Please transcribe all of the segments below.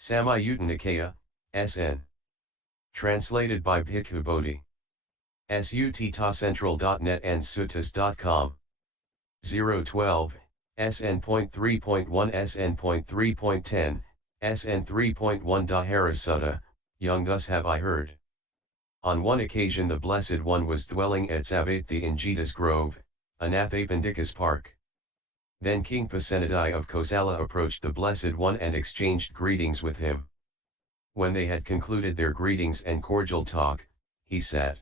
Samyutta Nikaya, SN. Translated by Bhikkhu Bodhi. Sutta.central.net and suttas.com. 012, SN.3.1-SN.3.10, SN.3.1. Sutta, young thus have I heard. On one occasion the Blessed One was dwelling at Savatthi in Jeta's Grove, Anathapindika's park. Then King Pasenadi of Kosala approached the Blessed One and exchanged greetings with him. When they had concluded their greetings and cordial talk, he sat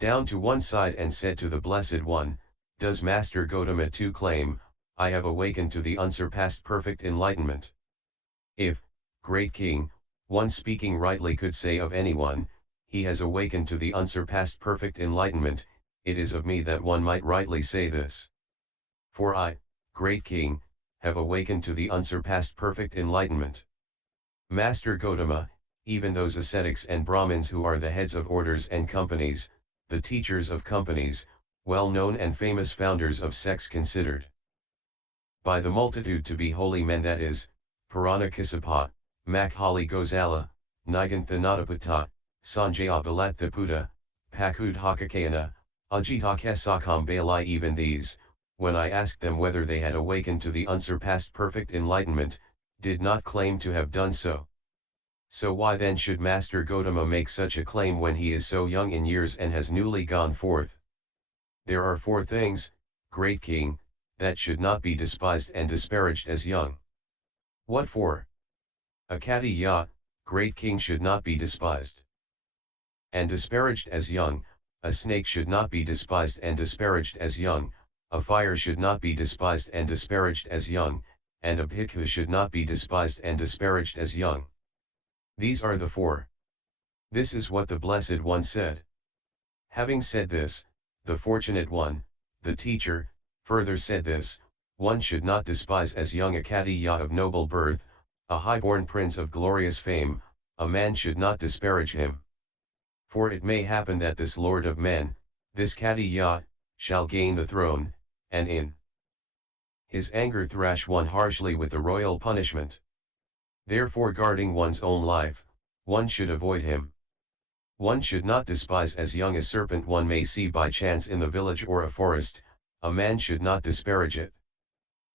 down to one side and said to the Blessed One, "Does Master Gautama too claim, I have awakened to the unsurpassed perfect enlightenment? If, great king, one speaking rightly could say of anyone, he has awakened to the unsurpassed perfect enlightenment, it is of me that one might rightly say this. For I, great king, have awakened to the unsurpassed perfect enlightenment. Master Gautama, even those ascetics and brahmins who are the heads of orders and companies, the teachers of companies, well-known and famous founders of sects considered by the multitude to be holy men, that is, Purana-Kissapa, Makhali Gosala, Niganthanataputta, Sanjaya Balatthaputta, Pakudhakakayana, Ajitakesakam Balai, even these, when I asked them whether they had awakened to the unsurpassed perfect enlightenment, did not claim to have done so. So why then should Master Gautama make such a claim when he is so young in years and has newly gone forth? There are four things, great king, that should not be despised and disparaged as young." "What four?" "A khattiyas, great king, should not be despised and disparaged as young, a snake should not be despised and disparaged as young, a fire should not be despised and disparaged as young, and a bhikkhu should not be despised and disparaged as young. These are the four." This is what the Blessed One said. Having said this, the Fortunate One, the teacher, further said this: "One should not despise as young a khattiyas of noble birth, a high-born prince of glorious fame, a man should not disparage him. For it may happen that this lord of men, this khattiyas, shall gain the throne, and in his anger thrash one harshly with the royal punishment. Therefore, guarding one's own life, one should avoid him. One should not despise as young a serpent one may see by chance in the village or a forest, a man should not disparage it.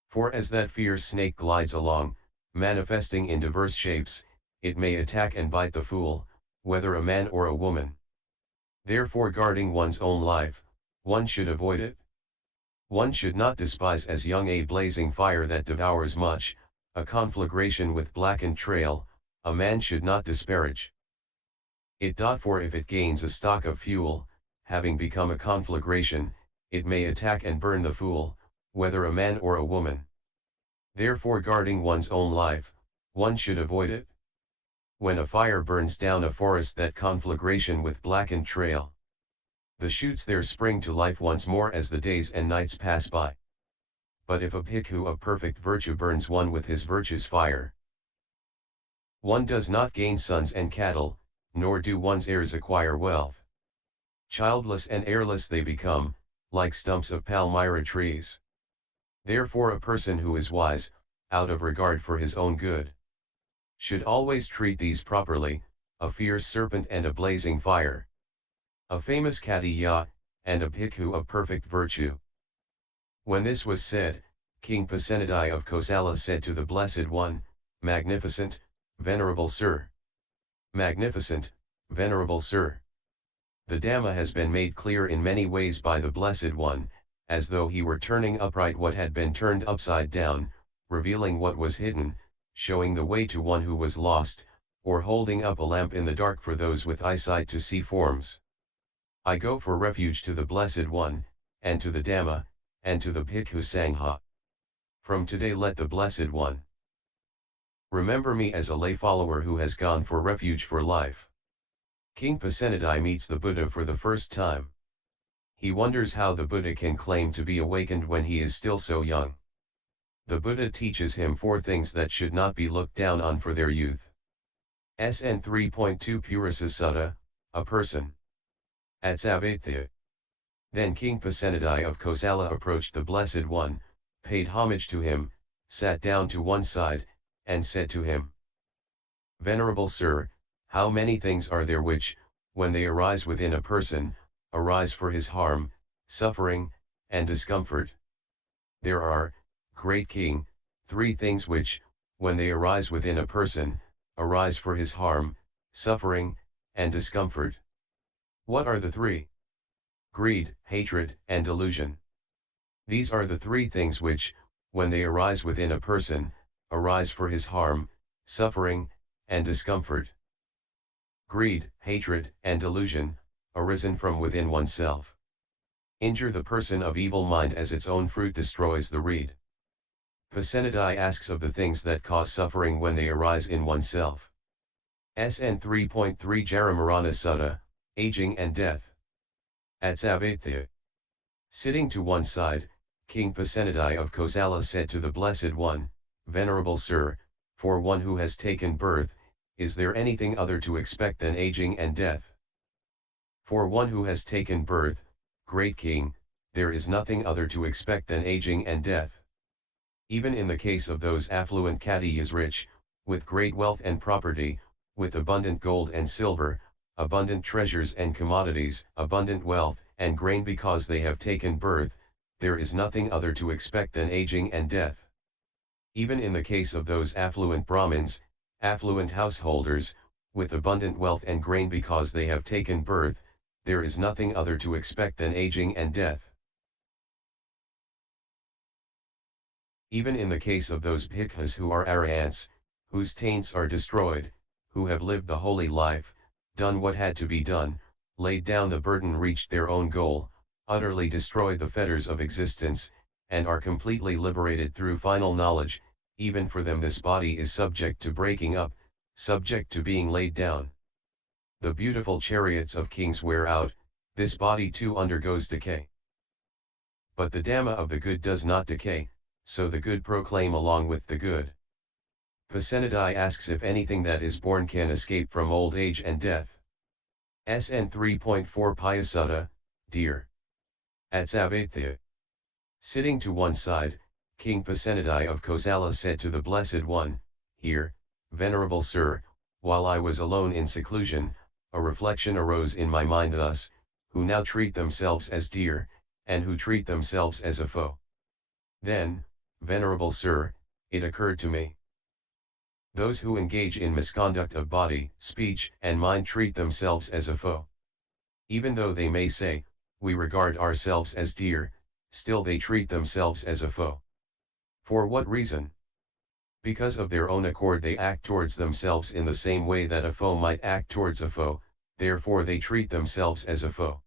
For as that fierce snake glides along, manifesting in diverse shapes, it may attack and bite the fool, whether a man or a woman. Therefore, guarding one's own life, one should avoid it. One should not despise as young a blazing fire that devours much, a conflagration with blackened trail, a man should not disparage it. For if it gains a stock of fuel, having become a conflagration, it may attack and burn the fool, whether a man or a woman. Therefore, guarding one's own life, one should avoid it. When a fire burns down a forest, that conflagration with blackened trail, the shoots there spring to life once more as the days and nights pass by. But if a bhikkhu of perfect virtue burns one with his virtue's fire, one does not gain sons and cattle, nor do one's heirs acquire wealth. Childless and heirless they become, like stumps of palmyra trees. Therefore, a person who is wise, out of regard for his own good, should always treat these properly: a fierce serpent and a blazing fire, a famous khattiyas, and a bhikkhu of perfect virtue." When this was said, King Pasenadi of Kosala said to the Blessed One, "Magnificent, venerable sir! Magnificent, venerable sir! The Dhamma has been made clear in many ways by the Blessed One, as though he were turning upright what had been turned upside down, revealing what was hidden, showing the way to one who was lost, or holding up a lamp in the dark for those with eyesight to see forms. I go for refuge to the Blessed One, and to the Dhamma, and to the Bhikkhu Sangha. From today let the Blessed One remember me as a lay follower who has gone for refuge for life." King Pasenadi meets the Buddha for the first time. He wonders how the Buddha can claim to be awakened when he is still so young. The Buddha teaches him four things that should not be looked down on for their youth. SN.3.2 Purisa Sutta, a person at Savatthi. Then King Pasenadi of Kosala approached the Blessed One, paid homage to him, sat down to one side, and said to him, Venerable Sir, how many things are there which, when they arise within a person, arise for his harm, suffering, and discomfort? There are, great King, 3 things which, when they arise within a person, arise for his harm, suffering, and discomfort. What are the 3? Greed, hatred, and delusion. These are the 3 things which, when they arise within a person, arise for his harm, suffering, and discomfort. Greed, hatred, and delusion, arisen from within oneself. Injure the person of evil mind as its own fruit destroys the reed. Pasenadi asks of the things that cause suffering when they arise in oneself. SN.3.3 Jaramarana Sutta, Aging and Death. At Savatthi. Sitting to one side, King Pasenadi of Kosala said to the Blessed One, Venerable Sir, for one who has taken birth, is there anything other to expect than aging and death? For one who has taken birth, great King, there is nothing other to expect than aging and death. Even in the case of those affluent khattiyas-rich, with great wealth and property, with abundant gold and silver, abundant treasures and commodities, abundant wealth and grain, because they have taken birth, there is nothing other to expect than aging and death. Even in the case of those affluent brahmins, affluent householders, with abundant wealth and grain, because they have taken birth, there is nothing other to expect than aging and death. Even in the case of those bhikkhus who are arahants, whose taints are destroyed, who have lived the holy life, done what had to be done, laid down the burden, reached their own goal, utterly destroyed the fetters of existence, and are completely liberated through final knowledge, even for them this body is subject to breaking up, subject to being laid down. The beautiful chariots of kings wear out, this body too undergoes decay. But the Dhamma of the good does not decay, so the good proclaim along with the good. Pasenadi asks if anything that is born can escape from old age and death. SN.3.4 Sutta, Dear. At Savatthi. Sitting to one side, King Pasenadi of Kosala said to the Blessed One, Here, Venerable Sir, while I was alone in seclusion, a reflection arose in my mind thus, who now treat themselves as dear, and who treat themselves as a foe. Then, Venerable Sir, it occurred to me. Those who engage in misconduct of body, speech, and mind treat themselves as a foe. Even though they may say, we regard ourselves as dear, still they treat themselves as a foe. For what reason? Because of their own accord they act towards themselves in the same way that a foe might act towards a foe, therefore they treat themselves as a foe.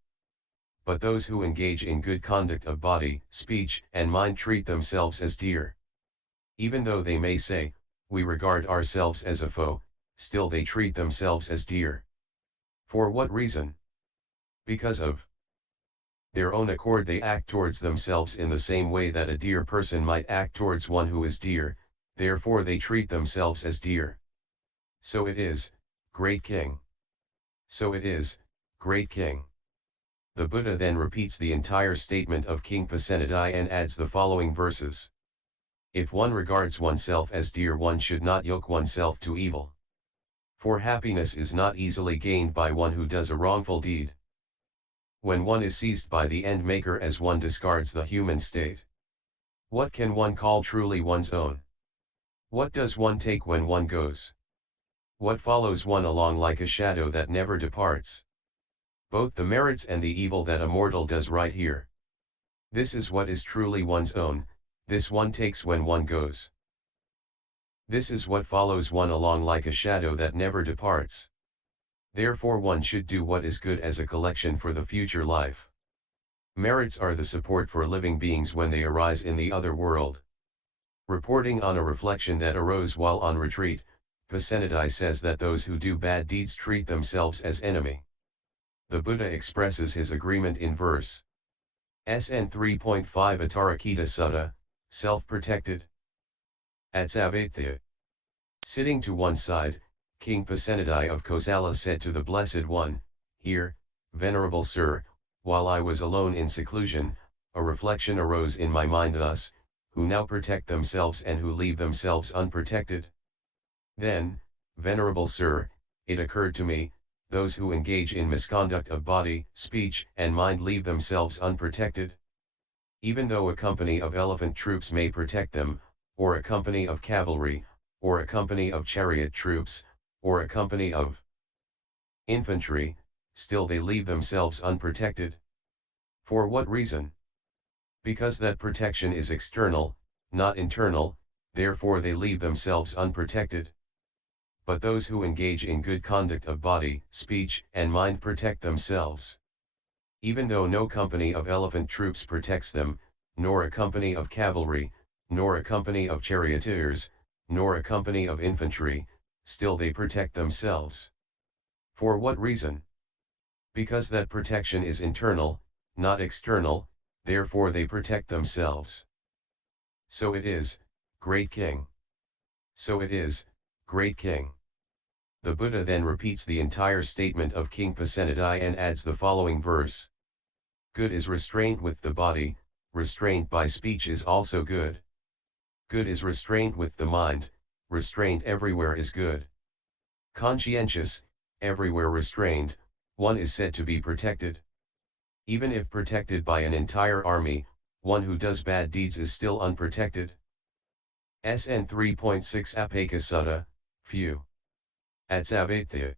But those who engage in good conduct of body, speech, and mind treat themselves as dear. Even though they may say, we regard ourselves as a foe, still they treat themselves as dear. For what reason? Because of their own accord they act towards themselves in the same way that a dear person might act towards one who is dear, therefore they treat themselves as dear. So it is, great King. So it is, great King. The Buddha then repeats the entire statement of King Pasenadi and adds the following verses. If one regards oneself as dear, one should not yoke oneself to evil. For happiness is not easily gained by one who does a wrongful deed. When one is seized by the end maker as one discards the human state. What can one call truly one's own? What does one take when one goes? What follows one along like a shadow that never departs? Both the merits and the evil that a mortal does right here. This is what is truly one's own, this one takes when one goes. This is what follows one along like a shadow that never departs. Therefore one should do what is good as a collection for the future life. Merits are the support for living beings when they arise in the other world. Reporting on a reflection that arose while on retreat, Pasenadi says that those who do bad deeds treat themselves as enemy. The Buddha expresses his agreement in verse. SN.3.5 Atarakita Sutta, Self-Protected. At Savatthi. Sitting to one side, King Pasenadi of Kosala said to the Blessed One, Here, Venerable Sir, while I was alone in seclusion, a reflection arose in my mind thus, who now protect themselves and who leave themselves unprotected? Then, Venerable Sir, it occurred to me, those who engage in misconduct of body, speech, and mind leave themselves unprotected. Even though a company of elephant troops may protect them, or a company of cavalry, or a company of chariot troops, or a company of infantry, still they leave themselves unprotected. For what reason? Because that protection is external, not internal, therefore they leave themselves unprotected. But those who engage in good conduct of body, speech, and mind protect themselves. Even though no company of elephant troops protects them, nor a company of cavalry, nor a company of charioteers, nor a company of infantry, still they protect themselves. For what reason? Because that protection is internal, not external, therefore they protect themselves. So it is, great king. So it is, great king. The Buddha then repeats the entire statement of King Pasenadi and adds the following verse. Good is restraint with the body, restraint by speech is also good. Good is restraint with the mind, restraint everywhere is good. Conscientious, everywhere restrained, one is said to be protected. Even if protected by an entire army, one who does bad deeds is still unprotected. SN.3.1-SN.3.10 Sutta, few. At Savatthi.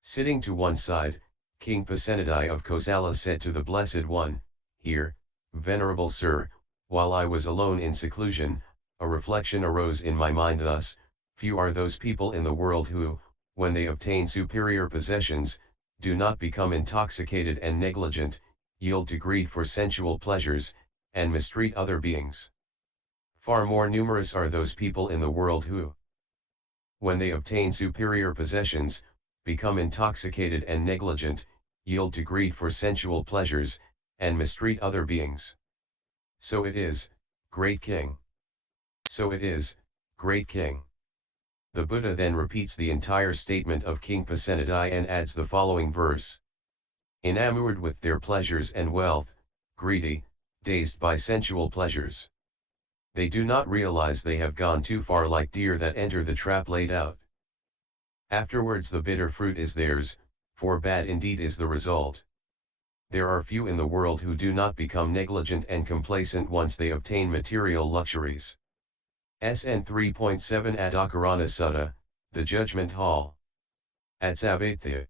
Sitting to one side, King Pasenadi of Kosala said to the Blessed One, Here, Venerable Sir, while I was alone in seclusion, a reflection arose in my mind thus, few are those people in the world who, when they obtain superior possessions, do not become intoxicated and negligent, yield to greed for sensual pleasures, and mistreat other beings. Far more numerous are those people in the world who, when they obtain superior possessions, become intoxicated and negligent, yield to greed for sensual pleasures, and mistreat other beings. So it is, great king. So it is, great king. The Buddha then repeats the entire statement of King Pasenadi and adds the following verse. Enamored with their pleasures and wealth, greedy, dazed by sensual pleasures. They do not realize they have gone too far like deer that enter the trap laid out. Afterwards the bitter fruit is theirs, for bad indeed is the result. There are few in the world who do not become negligent and complacent once they obtain material luxuries. SN.3.7 Jaramarana Sutta, the Judgment Hall. At Savatthi.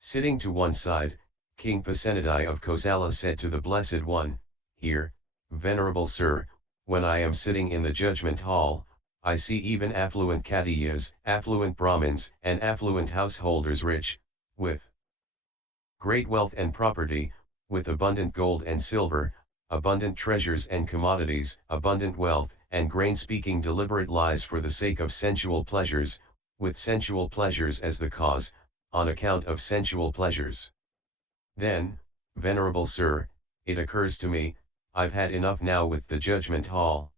Sitting to one side, King Pasenadi of Kosala said to the Blessed One, Here, Venerable Sir, when I am sitting in the Judgment Hall, I see even affluent khattiyas, affluent brahmins, and affluent householders rich, with great wealth and property, with abundant gold and silver, abundant treasures and commodities, abundant wealth, and grain speaking deliberate lies for the sake of sensual pleasures, with sensual pleasures as the cause, on account of sensual pleasures. Then, Venerable Sir, it occurs to me, I've had enough now with the judgment hall.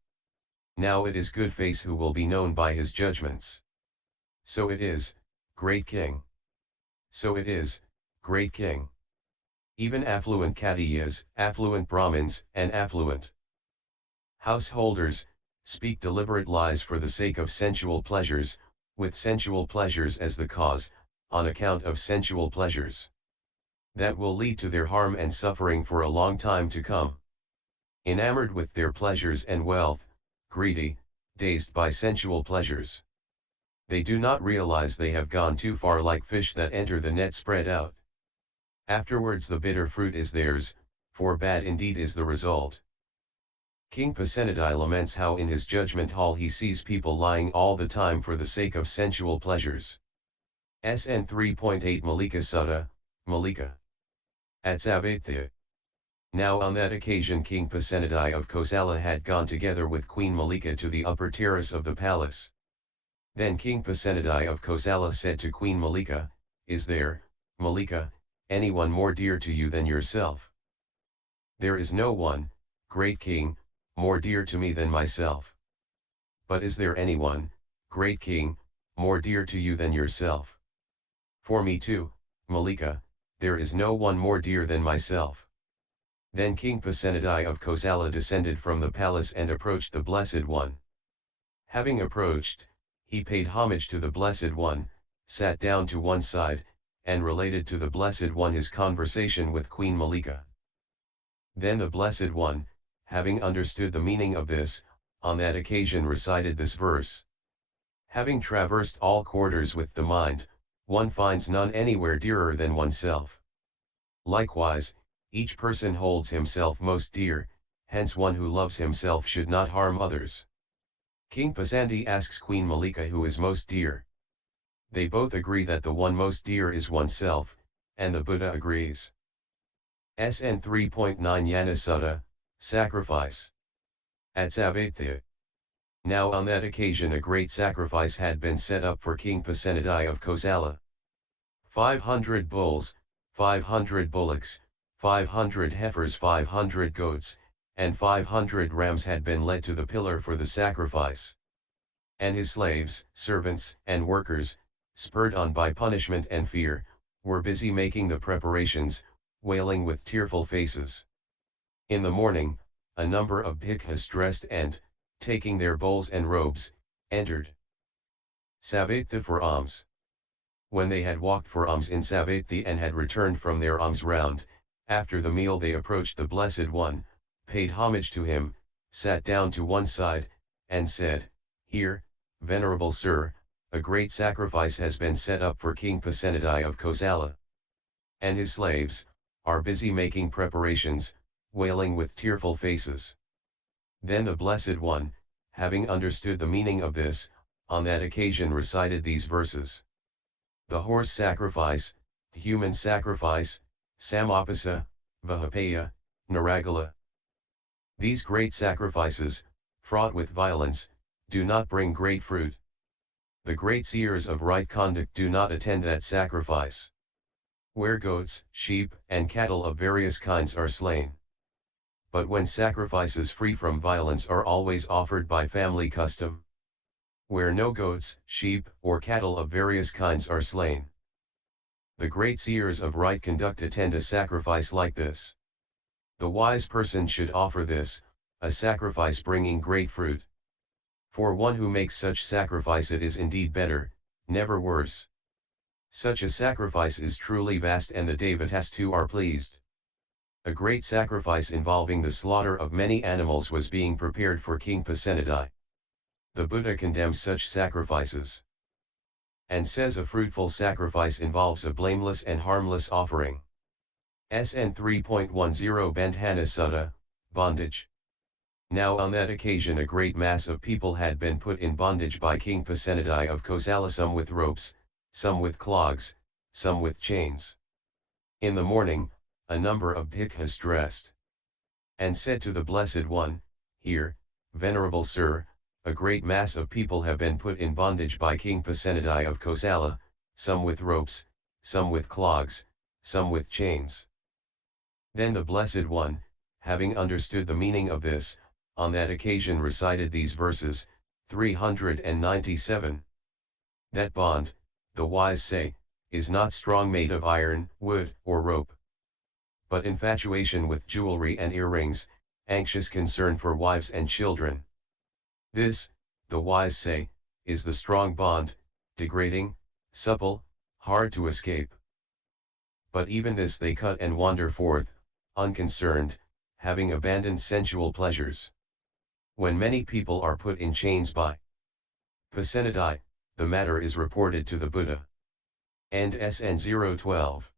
Now it is good face who will be known by his judgments. So it is, great king. So it is, great king. Even affluent khattiyas, affluent brahmins, and affluent householders, speak deliberate lies for the sake of sensual pleasures, with sensual pleasures as the cause, on account of sensual pleasures. That will lead to their harm and suffering for a long time to come. Enamored with their pleasures and wealth, greedy, dazed by sensual pleasures. They do not realize they have gone too far like fish that enter the net spread out. Afterwards the bitter fruit is theirs, for bad indeed is the result. King Pasenadi laments how in his judgment hall he sees people lying all the time for the sake of sensual pleasures. SN.3.8 Malika Sutta, Malika. At Savatthi. Now on that occasion King Pasenadi of Kosala had gone together with Queen Malika to the upper terrace of the palace. Then King Pasenadi of Kosala said to Queen Malika, Is there, Malika, anyone more dear to you than yourself? There is no one, great king, more dear to me than myself. But is there anyone, great king, more dear to you than yourself? For me too, Malika, there is no one more dear than myself. Then King Pasenadi of Kosala descended from the palace and approached the Blessed One. Having approached, He paid homage to the Blessed One, sat down to one side, and related to the Blessed One his conversation with Queen Malika. Then the Blessed One, having understood the meaning of this, on that occasion recited this verse. Having traversed all quarters with the mind, one finds none anywhere dearer than oneself. Likewise, each person holds himself most dear, hence one who loves himself should not harm others. King Pasenadi asks Queen Malika who is most dear. They both agree that the one most dear is oneself, and the Buddha agrees. SN.3.1-SN.3.10, Sacrifice. At Savatthi. Now on that occasion a great sacrifice had been set up for King Pasenadi of Kosala. 500 bulls, 500 bullocks, 500 heifers, 500 goats, and 500 rams had been led to the pillar for the sacrifice. And his slaves, servants, and workers, spurred on by punishment and fear, were busy making the preparations, wailing with tearful faces. In the morning, a number of bhikkhus dressed and, taking their bowls and robes, entered Savatthi for alms. When they had walked for alms in Savatthi and had returned from their alms round, after the meal they approached the Blessed One, paid homage to him, sat down to one side, and said, "Here, Venerable Sir, a great sacrifice has been set up for King Pasenadi of Kosala. And his slaves, are busy making preparations, wailing with tearful faces." Then the Blessed One, having understood the meaning of this, on that occasion recited these verses. The horse sacrifice, human sacrifice, samapasa, vahapaya, naragala. These great sacrifices, fraught with violence, do not bring great fruit. The great seers of right conduct do not attend that sacrifice. Where goats, sheep, and cattle of various kinds are slain. But when sacrifices free from violence are always offered by family custom. Where no goats, sheep, or cattle of various kinds are slain. The great seers of right conduct attend a sacrifice like this. The wise person should offer this, a sacrifice bringing great fruit. For one who makes such sacrifice it is indeed better, never worse. Such a sacrifice is truly vast and the devatas too are pleased. A great sacrifice involving the slaughter of many animals was being prepared for King Pasenadi. The Buddha condemns such sacrifices. And says a fruitful sacrifice involves a blameless and harmless offering. SN.3.10 Bandhana Sutta, Bondage. Now on that occasion a great mass of people had been put in bondage by King Pasenadi of Kosala, some with ropes, some with clogs, some with chains. In the morning, a number of bhikkhus dressed and said to the Blessed One, "Here, Venerable Sir, a great mass of people have been put in bondage by King Pasenadi of Kosala, some with ropes, some with clogs, some with chains." Then the Blessed One, having understood the meaning of this, on that occasion recited these verses, 397. That bond, the wise say, is not strong made of iron, wood, or rope. But infatuation with jewelry and earrings, anxious concern for wives and children. This, the wise say, is the strong bond, degrading, supple, hard to escape. But even this they cut and wander forth, unconcerned, having abandoned sensual pleasures. When many people are put in chains by Pasenadi, the matter is reported to the Buddha. And SN.012.